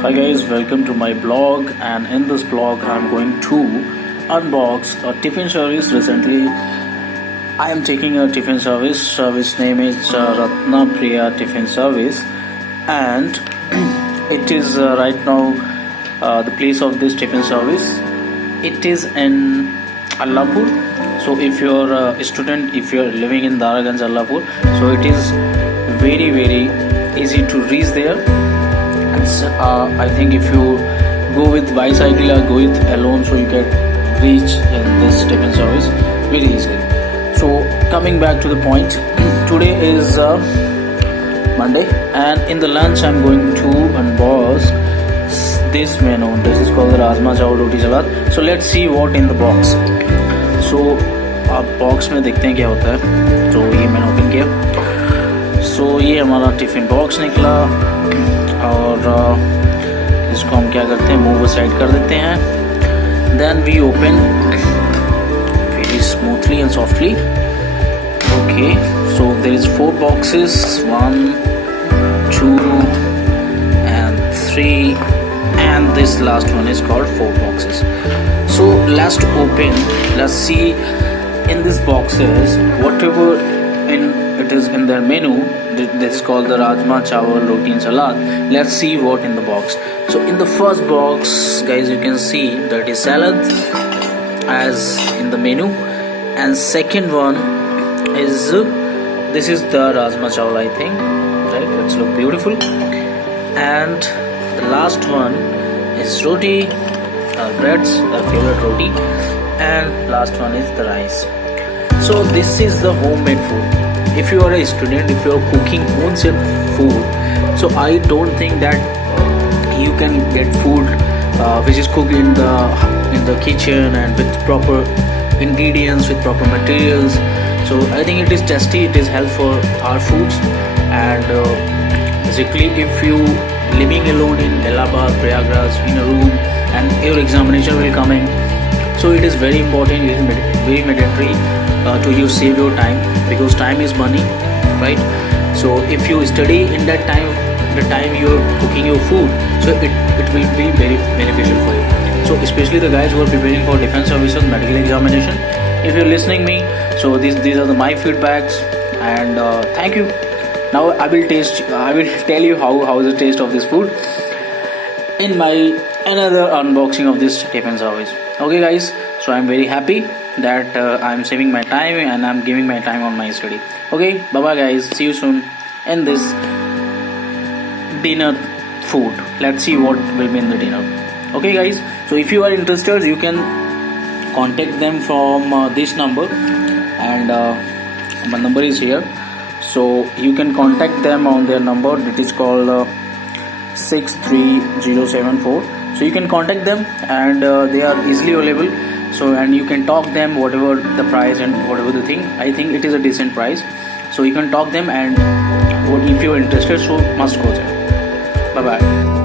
Hi guys, welcome to my blog, and in this blog I'm going to unbox a tiffin service. Recently I am taking a tiffin service which name is Ratna Priya Tiffin Service, and it is right now the place of this tiffin service. It is in Allapur. So if you're a student, if you're living in Daraganj, Allapur, so it is very easy to reach there. It's I think if you go with bicycle or go with alone, so you can reach in this tiffin service very easily. So coming back to the point, today is Monday, and in the lunch I'm going to unbox this menu. This is called the Rajma Chawal Roti Salad. So let's see what in the box. So आप box में देखते हैं क्या होता है. तो ये मैंने ओपन किया. सो ये हमारा टिफ़िन बॉक्स निकला, और इसको हम क्या करते हैं, मूव साइड कर देते हैं. Then we open very smoothly and softly. Okay, so there is 4 boxes, 1 2 and 3, and this last one is called 4 boxes. So let's open, let's see in these boxes whatever it is in their menu. This is called the Rajma Chawal Roti Salad. Let's see what in the box. So in the first box, guys, you can see that is salad as in the menu, and second one is this is the Rajma Chawal, I think, right? It's look beautiful. And the last one is roti, breads, our favorite roti, and last one is the rice. So this is the homemade food. If you are a student, if you are cooking own self food, so I don't think that you can get food which is cooked in the kitchen and with proper ingredients, with proper materials. So I think it is tasty, it is helpful for our foods. And basically, if you living alone in Allahabad, Prayagraj, in a room, and your examination will come in, so it is very important, it is very mandatory to you save your time, because time is money, right? So if you study in that time, the time you're cooking your food, so it will be very beneficial for you. So especially the guys who are preparing for defense services, medical examination, if you're listening me, so these are my feedbacks, and thank you. Now I will tell you how is the taste of this food in my another unboxing of this tiffin service. Okay guys, so I'm very happy that I'm saving my time and I'm giving my time on my study. Okay, bye bye guys, see you soon in this dinner food. Let's see what will be in the dinner. Okay guys, so if you are interested, you can contact them from this number, and my number is here. So you can contact them on their number that is called 63074. So you can contact them, and they are easily available. So, and you can talk them whatever the price and whatever the thing. I think it is a decent price. So you can talk them, and if you are interested, so must go there. Bye bye.